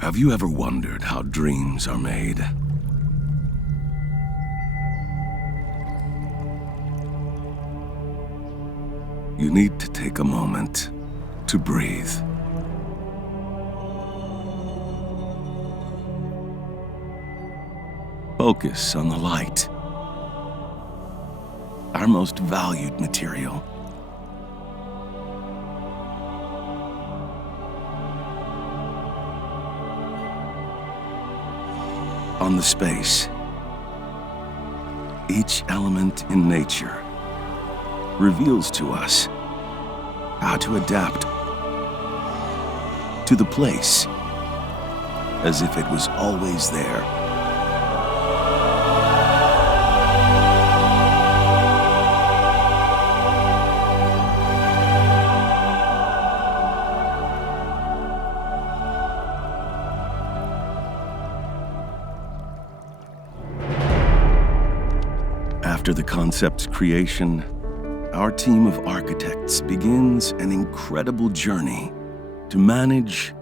Have you ever wondered how dreams are made? You need to take a moment to breathe. Focus on the light, our most valued material. On the space, each element in nature reveals to us how to adapt to the place as if it was always there. After the concept's creation, our team of architects begins an incredible journey to manage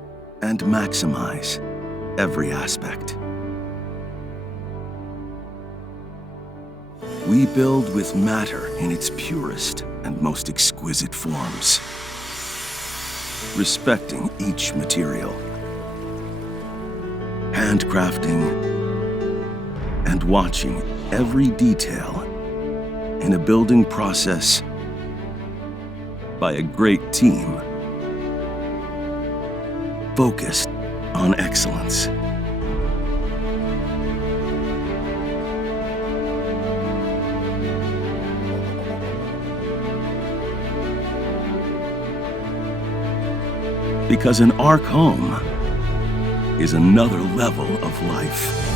and maximize every aspect. We build with matter in its purest and most exquisite forms, respecting each material, handcrafting, and watching every detail in a building process by a great team focused on excellence. Because an ARK home is another level of life.